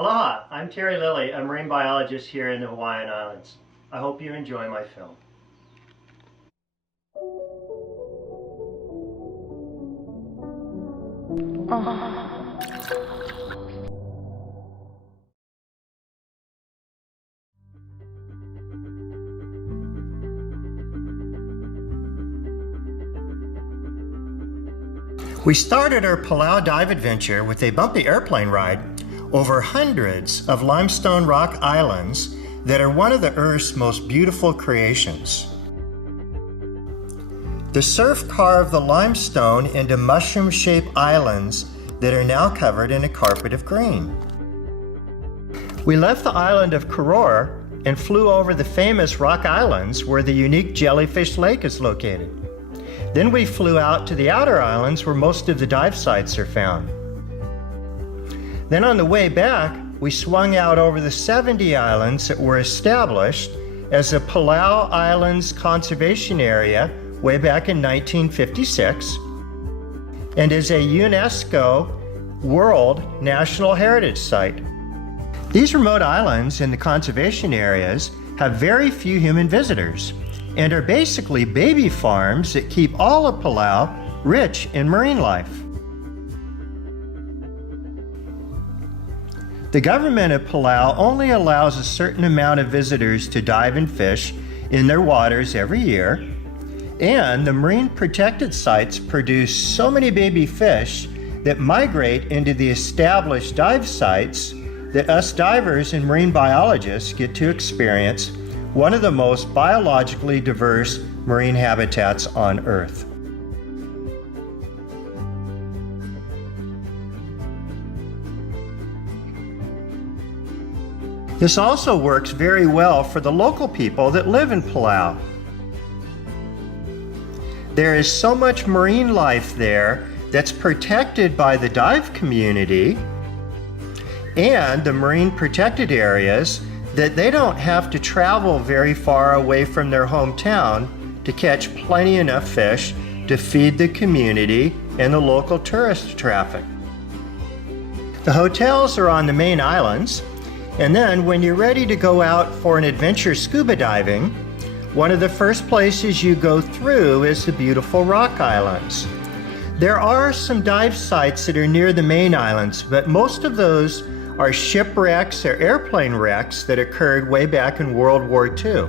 Aloha, I'm Terry Lilley, a marine biologist here in the Hawaiian Islands. I hope you enjoy my film. We started our Palau dive adventure with a bumpy airplane ride over hundreds of limestone rock islands that are one of the Earth's most beautiful creations. The surf carved the limestone into mushroom-shaped islands that are now covered in a carpet of green. We left the island of Koror and flew over the famous rock islands where the unique Jellyfish Lake is located. Then we flew out to the outer islands where most of the dive sites are found. Then on the way back, we swung out over the 70 islands that were established as a Palau Islands Conservation Area way back in 1956 and as a UNESCO World National Heritage Site. These remote islands in the conservation areas have very few human visitors and are basically baby farms that keep all of Palau rich in marine life. The government of Palau only allows a certain amount of visitors to dive and fish in their waters every year, and the marine protected sites produce so many baby fish that migrate into the established dive sites that us divers and marine biologists get to experience one of the most biologically diverse marine habitats on Earth. This also works very well for the local people that live in Palau. There is so much marine life there that's protected by the dive community and the marine protected areas that they don't have to travel very far away from their hometown to catch plenty enough fish to feed the community and the local tourist traffic. The hotels are on the main islands, and then when you're ready to go out for an adventure scuba diving, one of the first places you go through is the beautiful rock islands. There are some dive sites that are near the main islands, but most of those are shipwrecks or airplane wrecks that occurred way back in World War II.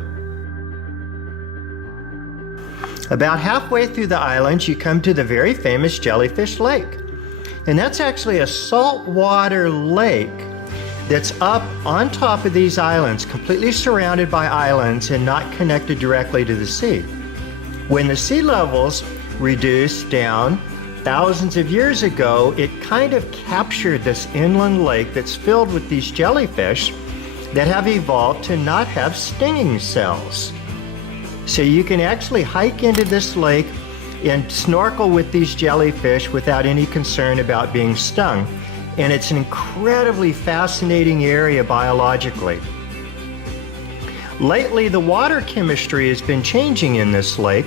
About halfway through the islands, you come to the very famous Jellyfish Lake. And that's actually a saltwater lake that's up on top of these islands, completely surrounded by islands and not connected directly to the sea. When the sea levels reduced down thousands of years ago, it kind of captured this inland lake that's filled with these jellyfish that have evolved to not have stinging cells. So you can actually hike into this lake and snorkel with these jellyfish without any concern about being stung. And it's an incredibly fascinating area biologically. Lately, the water chemistry has been changing in this lake,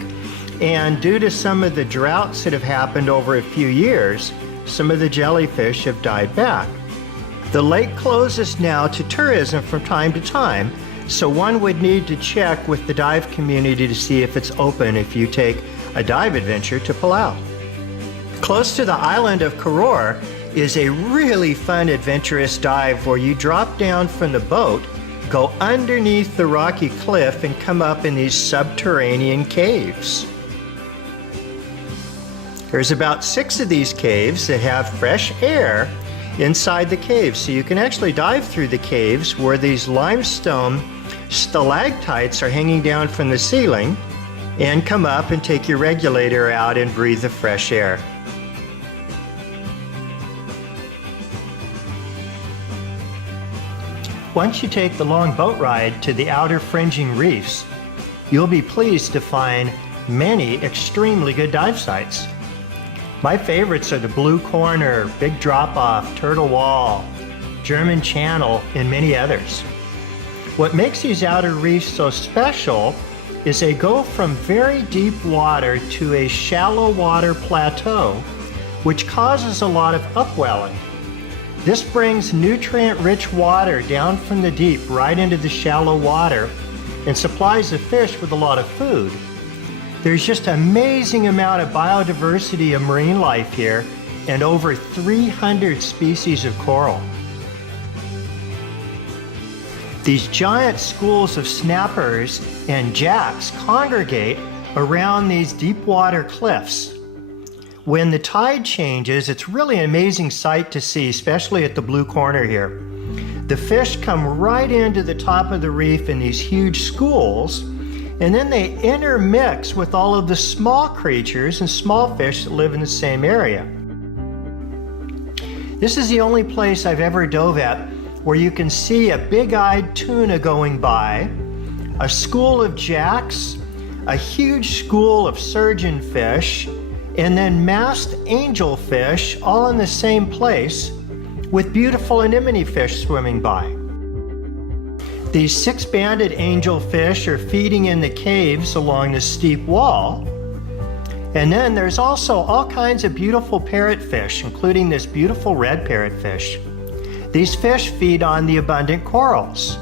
and due to some of the droughts that have happened over a few years, some of the jellyfish have died back. The lake closes now to tourism from time to time, so one would need to check with the dive community to see if it's open if you take a dive adventure to Palau. Close to the island of Koror is a really fun adventurous dive where you drop down from the boat, go underneath the rocky cliff, and come up in these subterranean caves. There's about 6 of these caves that have fresh air inside the caves, so you can actually dive through the caves where these limestone stalactites are hanging down from the ceiling and come up and take your regulator out and breathe the fresh air. Once you take the long boat ride to the outer fringing reefs, you'll be pleased to find many extremely good dive sites. My favorites are the Blue Corner, Big Drop-Off, Turtle Wall, German Channel, and many others. What makes these outer reefs so special is they go from very deep water to a shallow water plateau, which causes a lot of upwelling. This brings nutrient-rich water down from the deep right into the shallow water and supplies the fish with a lot of food. There's just an amazing amount of biodiversity of marine life here and over 300 species of coral. These giant schools of snappers and jacks congregate around these deep water cliffs. When the tide changes, it's really an amazing sight to see, especially at the blue corner here. The fish come right into the top of the reef in these huge schools, and then they intermix with all of the small creatures and small fish that live in the same area. This is the only place I've ever dove at where you can see a big-eyed tuna going by, a school of jacks, a huge school of surgeonfish, and then masked angelfish all in the same place with beautiful anemone fish swimming by. These six-banded angelfish are feeding in the caves along the steep wall. And then there's also all kinds of beautiful parrotfish, including this beautiful red parrotfish. These fish feed on the abundant corals.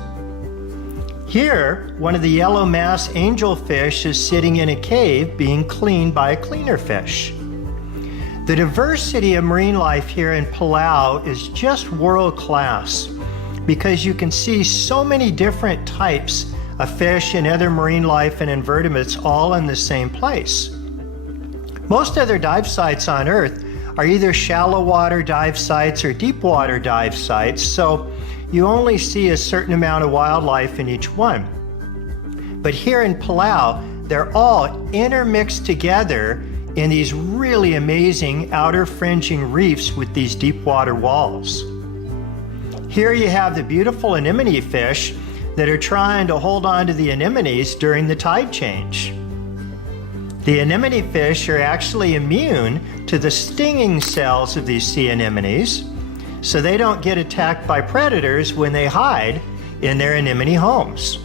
Here, one of the yellow masked angelfish is sitting in a cave being cleaned by a cleaner fish. The diversity of marine life here in Palau is just world-class because you can see so many different types of fish and other marine life and invertebrates all in the same place. Most other dive sites on Earth are either shallow water dive sites or deep water dive sites, so you only see a certain amount of wildlife in each one. But here in Palau, they're all intermixed together in these really amazing outer fringing reefs with these deep water walls. Here you have the beautiful anemone fish that are trying to hold on to the anemones during the tide change. The anemone fish are actually immune to the stinging cells of these sea anemones, so they don't get attacked by predators when they hide in their anemone homes.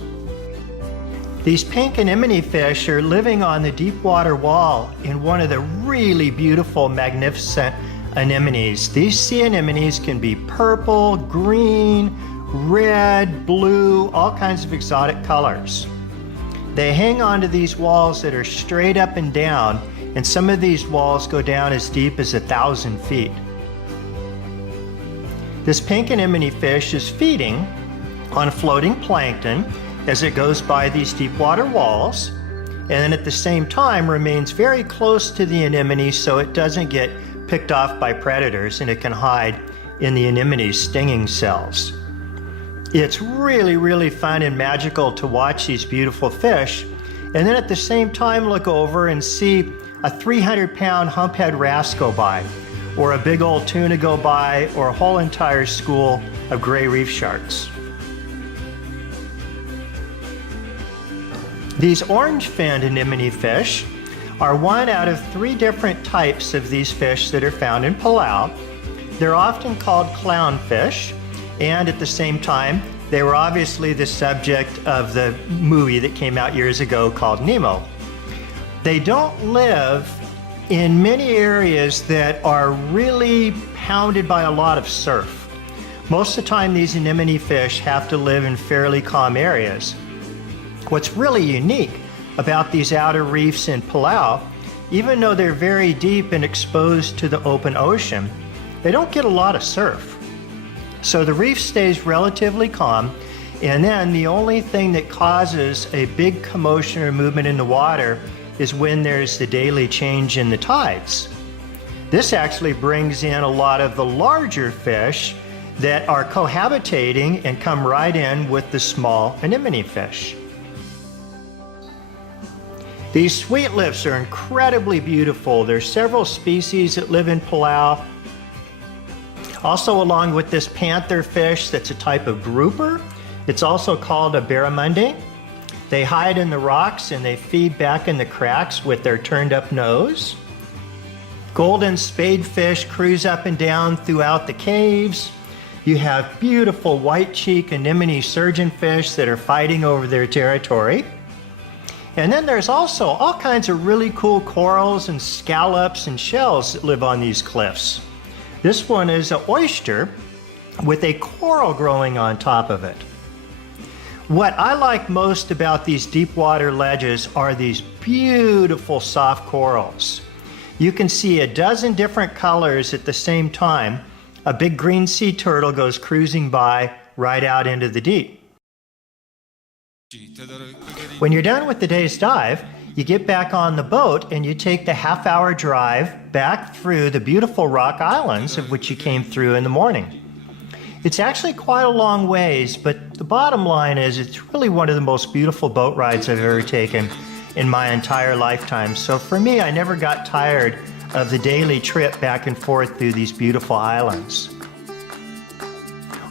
These pink anemone fish are living on the deep water wall in one of the really beautiful, magnificent anemones. These sea anemones can be purple, green, red, blue, all kinds of exotic colors. They hang onto these walls that are straight up and down, and some of these walls go down as deep as 1,000 feet. This pink anemone fish is feeding on floating plankton as it goes by these deep water walls, and then at the same time remains very close to the anemone so it doesn't get picked off by predators and it can hide in the anemone's stinging cells. It's really, really fun and magical to watch these beautiful fish, and then at the same time look over and see a 300-pound humphead wrasse go by, or a big old tuna go by, or a whole entire school of gray reef sharks. These orange-finned anemone fish are one out of 3 different types of these fish that are found in Palau. They're often called clownfish, and at the same time, they were obviously the subject of the movie that came out years ago called Nemo. They don't live in many areas that are really pounded by a lot of surf. Most of the time, these anemone fish have to live in fairly calm areas. What's really unique about these outer reefs in Palau, even though they're very deep and exposed to the open ocean, they don't get a lot of surf. So the reef stays relatively calm, and then the only thing that causes a big commotion or movement in the water is when there's the daily change in the tides. This actually brings in a lot of the larger fish that are cohabitating and come right in with the small anemone fish. These sweetlips are incredibly beautiful. There's several species that live in Palau. Also, along with this panther fish that's a type of grouper, it's also called a barramundi. They hide in the rocks and they feed back in the cracks with their turned up nose. Golden spadefish cruise up and down throughout the caves. You have beautiful white cheek anemone surgeonfish that are fighting over their territory. And then there's also all kinds of really cool corals and scallops and shells that live on these cliffs. This one is an oyster, with a coral growing on top of it. What I like most about these deep water ledges are these beautiful soft corals. You can see a dozen different colors at the same time. A big green sea turtle goes cruising by right out into the deep. When you're done with the day's dive, you get back on the boat and you take the half-hour drive back through the beautiful rock islands of which you came through in the morning. It's actually quite a long ways, but the bottom line is it's really one of the most beautiful boat rides I've ever taken in my entire lifetime. So for me, I never got tired of the daily trip back and forth through these beautiful islands.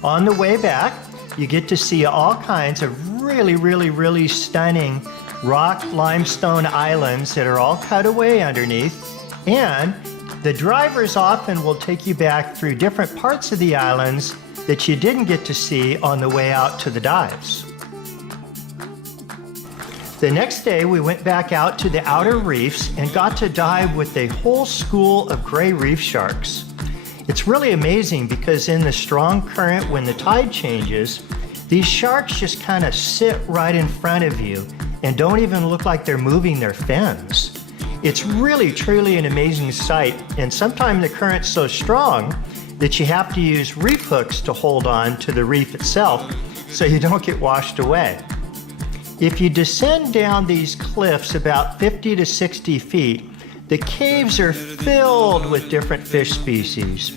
On the way back, you get to see all kinds of really stunning rock limestone islands that are all cut away underneath, and the drivers often will take you back through different parts of the islands that you didn't get to see on the way out to the dives. The next day we went back out to the outer reefs and got to dive with a whole school of gray reef sharks. It's really amazing because in the strong current when the tide changes, these sharks just kind of sit right in front of you and don't even look like they're moving their fins. It's really truly an amazing sight, and sometimes the current's so strong that you have to use reef hooks to hold on to the reef itself so you don't get washed away. If you descend down these cliffs about 50 to 60 feet, the caves are filled with different fish species.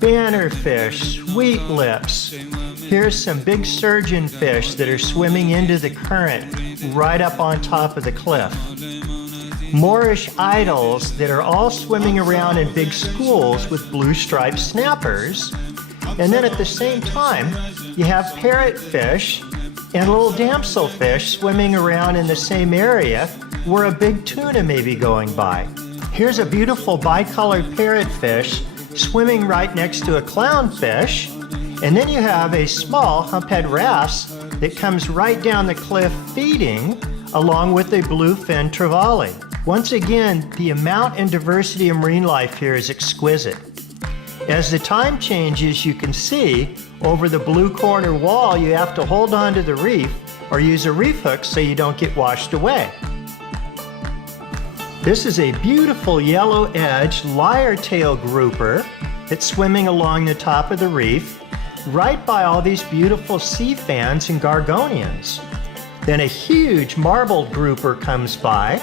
Bannerfish, sweet lips. Here's some big surgeonfish that are swimming into the current right up on top of the cliff. Moorish idols that are all swimming around in big schools with blue-striped snappers. And then at the same time, you have parrotfish and little damselfish swimming around in the same area where a big tuna may be going by. Here's a beautiful bicolored parrotfish swimming right next to a clownfish. And then you have a small humphead wrasse that comes right down the cliff feeding along with a bluefin trevally. Once again, the amount and diversity of marine life here is exquisite. As the time changes, you can see over the blue corner wall, you have to hold on to the reef or use a reef hook so you don't get washed away. This is a beautiful yellow-edged lyre-tail grouper that's swimming along the top of the reef, right by all these beautiful sea fans and gorgonians. Then a huge marbled grouper comes by,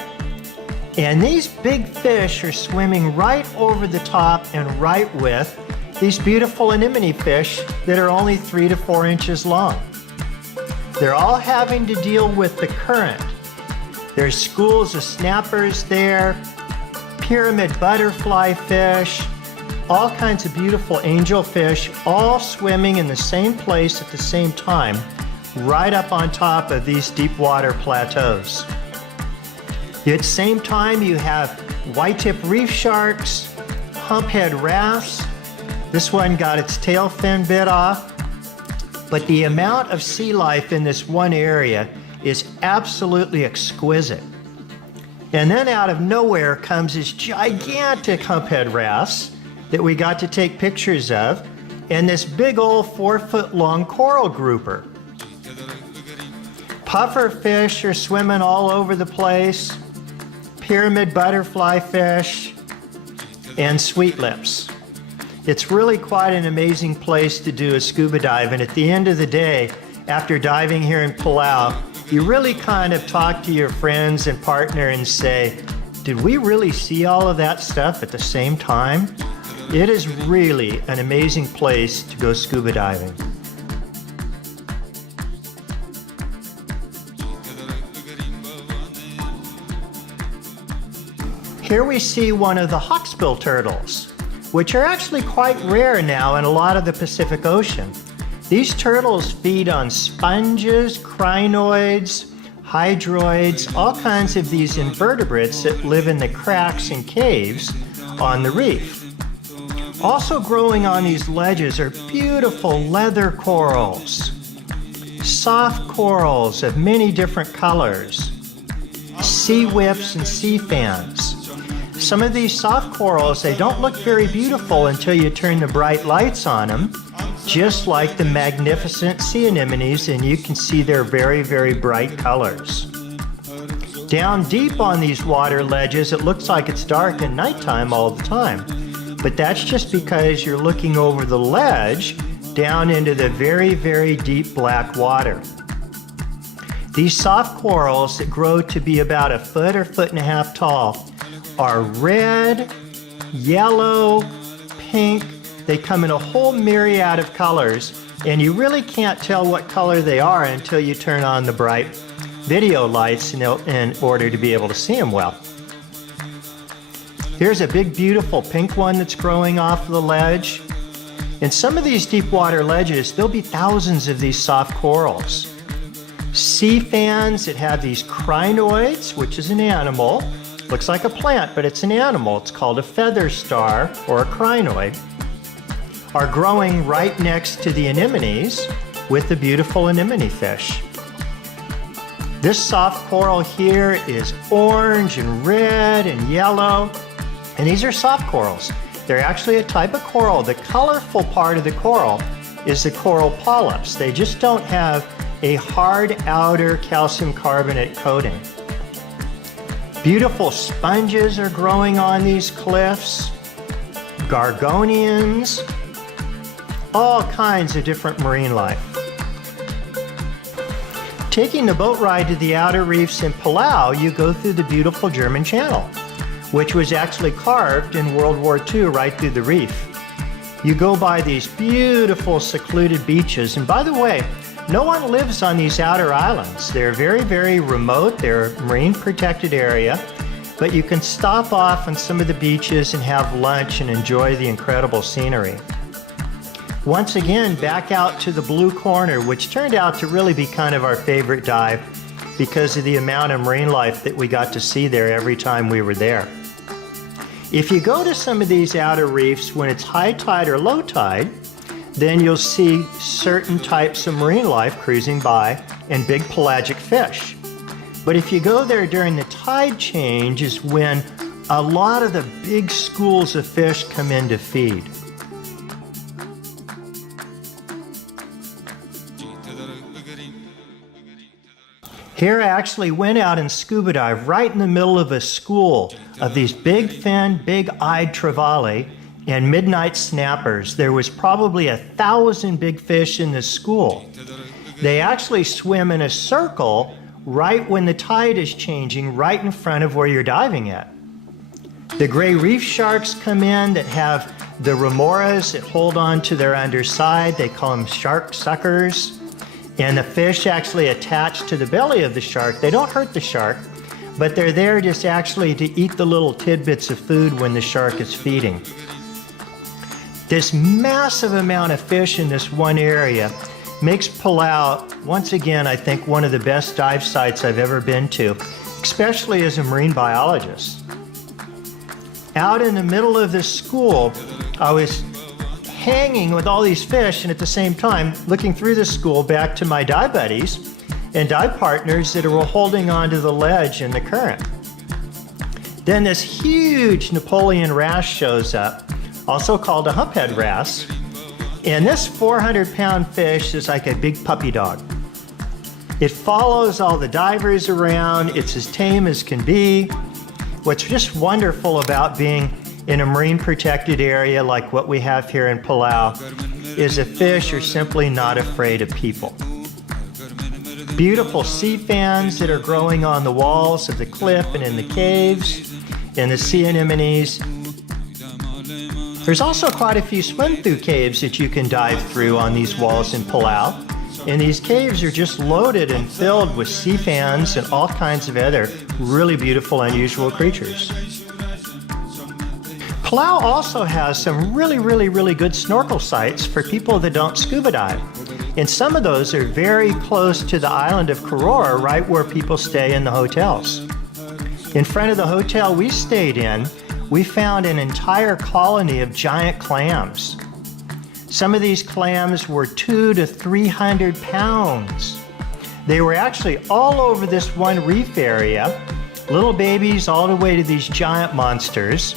and these big fish are swimming right over the top and right with these beautiful anemone fish that are only 3 to 4 inches long. They're all having to deal with the current. There's schools of snappers there, pyramid butterfly fish, all kinds of beautiful angelfish, all swimming in the same place at the same time, right up on top of these deep water plateaus. At the same time, you have white-tip reef sharks, humphead wrasse. This one got its tail fin bit off. But the amount of sea life in this one area is absolutely exquisite. And then out of nowhere comes this gigantic humphead wrasse that we got to take pictures of, and this big old 4-foot-long coral grouper. Puffer fish are swimming all over the place, pyramid butterfly fish, and sweet lips. It's really quite an amazing place to do a scuba dive, and at the end of the day, after diving here in Palau, you really kind of talk to your friends and partner and say, did we really see all of that stuff at the same time? It is really an amazing place to go scuba diving. Here we see one of the hawksbill turtles, which are actually quite rare now in a lot of the Pacific Ocean. These turtles feed on sponges, crinoids, hydroids, all kinds of these invertebrates that live in the cracks and caves on the reef. Also growing on these ledges are beautiful leather corals, soft corals of many different colors, sea whips and sea fans. Some of these soft corals, they don't look very beautiful until you turn the bright lights on them, just like the magnificent sea anemones, and you can see their very, very bright colors. Down deep on these water ledges, it looks like it's dark and nighttime all the time, but that's just because you're looking over the ledge down into the very, very deep black water. These soft corals that grow to be about a foot or foot and a half tall are red, yellow, pink. They come in a whole myriad of colors, and you really can't tell what color they are until you turn on the bright video lights in order to be able to see them well. Here's a big, beautiful pink one that's growing off the ledge. In some of these deep water ledges, there'll be thousands of these soft corals. Sea fans that have these crinoids, which is an animal, looks like a plant, but it's an animal. It's called a feather star or a crinoid, are growing right next to the anemones with the beautiful anemone fish. This soft coral here is orange and red and yellow, and these are soft corals. They're actually a type of coral. The colorful part of the coral is the coral polyps. They just don't have a hard outer calcium carbonate coating. Beautiful sponges are growing on these cliffs, gorgonians, all kinds of different marine life. Taking the boat ride to the outer reefs in Palau, you go through the beautiful German Channel, which was actually carved in World War II right through the reef. You go by these beautiful secluded beaches, and by the way, no one lives on these outer islands. They're very, very remote. They're a marine protected area, but you can stop off on some of the beaches and have lunch and enjoy the incredible scenery. Once again, back out to the Blue Corner, which turned out to really be kind of our favorite dive because of the amount of marine life that we got to see there every time we were there. If you go to some of these outer reefs when it's high tide or low tide, then you'll see certain types of marine life cruising by and big pelagic fish. But if you go there during the tide change is when a lot of the big schools of fish come in to feed. Here I actually went out and scuba dived right in the middle of a school of these big fin, big-eyed trevally and midnight snappers. There was probably 1,000 big fish in this school. They actually swim in a circle right when the tide is changing, right in front of where you're diving at. The gray reef sharks come in that have the remoras that hold on to their underside. They call them shark suckers. And the fish actually attach to the belly of the shark. They don't hurt the shark, but they're there just actually to eat the little tidbits of food when the shark is feeding. This massive amount of fish in this one area makes Palau, once again, I think one of the best dive sites I've ever been to, especially as a marine biologist. Out in the middle of this school, I was hanging with all these fish and at the same time looking through the school back to my dive buddies and dive partners that were holding onto the ledge in the current. Then this huge Napoleon wrasse shows up, also called a humphead wrasse, and this 400-pound fish is like a big puppy dog. It follows all the divers around. It's as tame as can be. What's just wonderful about being in a marine protected area like what we have here in Palau is the fish are simply not afraid of people. Beautiful sea fans that are growing on the walls of the cliff and in the caves, and the sea anemones. There's also quite a few swim-through caves that you can dive through on these walls in Palau, and these caves are just loaded and filled with sea fans and all kinds of other really beautiful, unusual creatures. Palau also has some really good snorkel sites for people that don't scuba dive. And some of those are very close to the island of Koror, right where people stay in the hotels. In front of the hotel we stayed in, we found an entire colony of giant clams. Some of these clams were 200 to 300 pounds. They were actually all over this one reef area, little babies all the way to these giant monsters.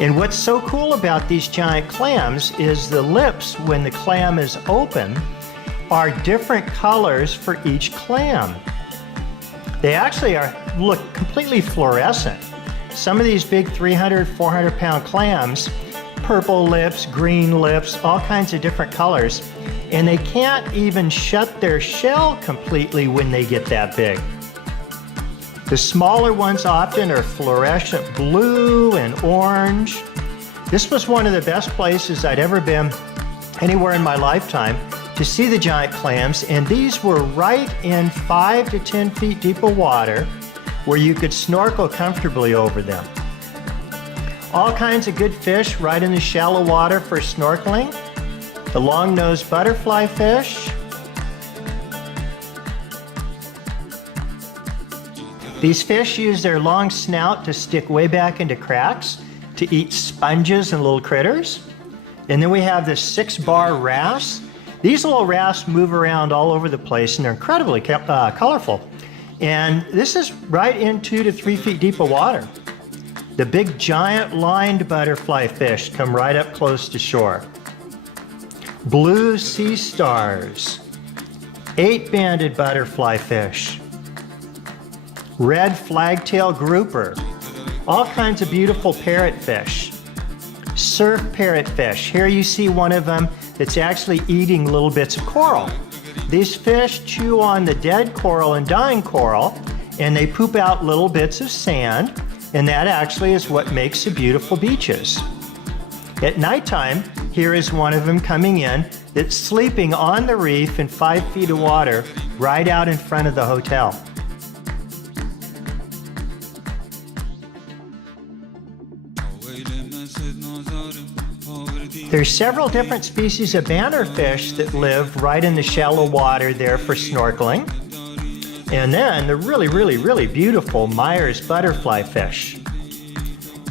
And what's so cool about these giant clams is the lips, when the clam is open, are different colors for each clam. They actually look completely fluorescent. Some of these big 300, 400 pound clams, purple lips, green lips, all kinds of different colors, and they can't even shut their shell completely when they get that big. The smaller ones often are fluorescent blue and orange. This was one of the best places I'd ever been anywhere in my lifetime to see the giant clams, and these were right in 5 to 10 feet deep of water where you could snorkel comfortably over them. All kinds of good fish right in the shallow water for snorkeling. The long-nosed butterfly fish. These fish use their long snout to stick way back into cracks to eat sponges and little critters. And then we have the 6-bar wrasse. These little wrasse move around all over the place, and they're incredibly colorful. And this is right in 2 to 3 feet deep of water. The big giant lined butterfly fish come right up close to shore. Blue sea stars, 8-banded butterfly fish, red flagtail grouper, all kinds of beautiful parrotfish, surf parrotfish. Here you see one of them that's actually eating little bits of coral. These fish chew on the dead coral and dying coral, and they poop out little bits of sand, and that actually is what makes the beautiful beaches. At nighttime, here is one of them coming in that's sleeping on the reef in 5 feet of water right out in front of the hotel. There's several different species of bannerfish that live right in the shallow water there for snorkeling. And then the really beautiful Myers butterfly fish.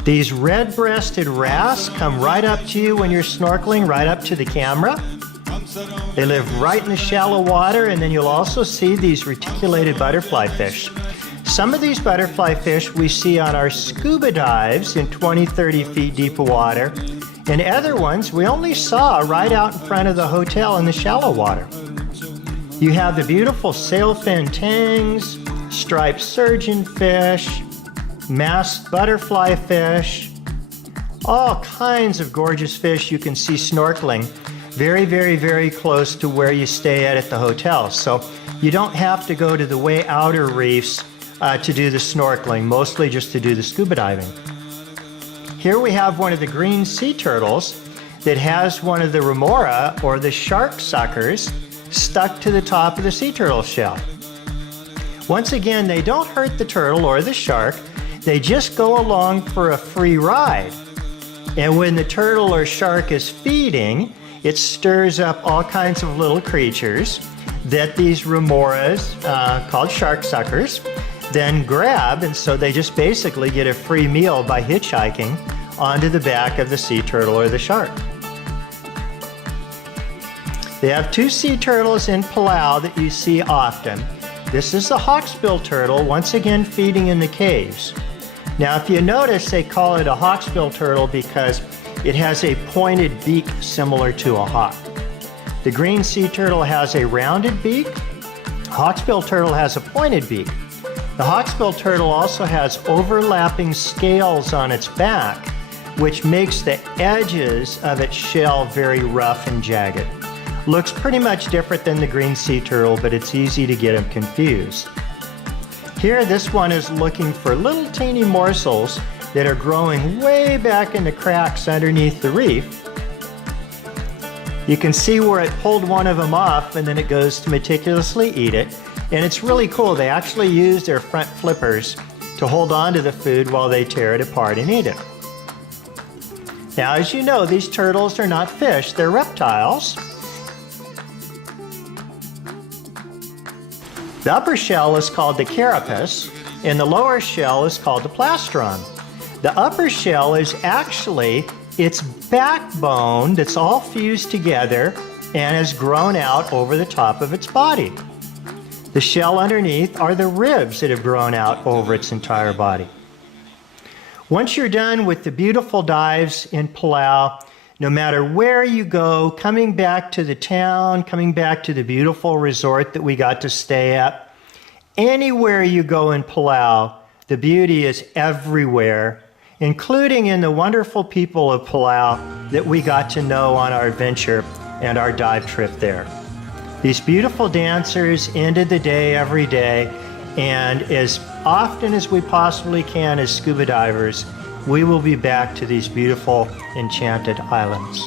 These red-breasted wrasse come right up to you when you're snorkeling, right up to the camera. They live right in the shallow water, and then you'll also see these reticulated butterfly fish. Some of these butterfly fish we see on our scuba dives in 20, 30 feet deep of water, and other ones we only saw right out in front of the hotel in the shallow water. You have the beautiful sailfin tangs, striped surgeonfish, masked butterfly fish, all kinds of gorgeous fish you can see snorkeling very close to where you stay at the hotel. So you don't have to go to the way outer reefs to do the snorkeling, mostly just to do the scuba diving. Here we have one of the green sea turtles that has one of the remora, or the shark suckers, stuck to the top of the sea turtle shell. Once again, they don't hurt the turtle or the shark, they just go along for a free ride. And when the turtle or shark is feeding, it stirs up all kinds of little creatures that these remoras, called shark suckers, then grab, and so they just basically get a free meal by hitchhiking onto the back of the sea turtle or the shark. They have 2 sea turtles in Palau that you see often. This is the hawksbill turtle, once again feeding in the caves. Now if you notice, they call it a hawksbill turtle because it has a pointed beak similar to a hawk. The green sea turtle has a rounded beak. Hawksbill turtle has a pointed beak. The hawksbill turtle also has overlapping scales on its back, which makes the edges of its shell very rough and jagged. Looks pretty much different than the green sea turtle, but it's easy to get them confused. Here, this one is looking for little teeny morsels that are growing way back in the cracks underneath the reef. You can see where it pulled one of them off, and then it goes to meticulously eat it. And it's really cool. They actually use their front flippers to hold on to the food while they tear it apart and eat it. Now, as you know, these turtles are not fish, they're reptiles. The upper shell is called the carapace, and the lower shell is called the plastron. The upper shell is actually its backbone that's all fused together and has grown out over the top of its body. The shell underneath are the ribs that have grown out over its entire body. Once you're done with the beautiful dives in Palau, no matter where you go, coming back to the town, coming back to the beautiful resort that we got to stay at, anywhere you go in Palau, the beauty is everywhere, including in the wonderful people of Palau that we got to know on our adventure and our dive trip there. These beautiful dancers ended the day every day, and as often as we possibly can as scuba divers, we will be back to these beautiful, enchanted islands.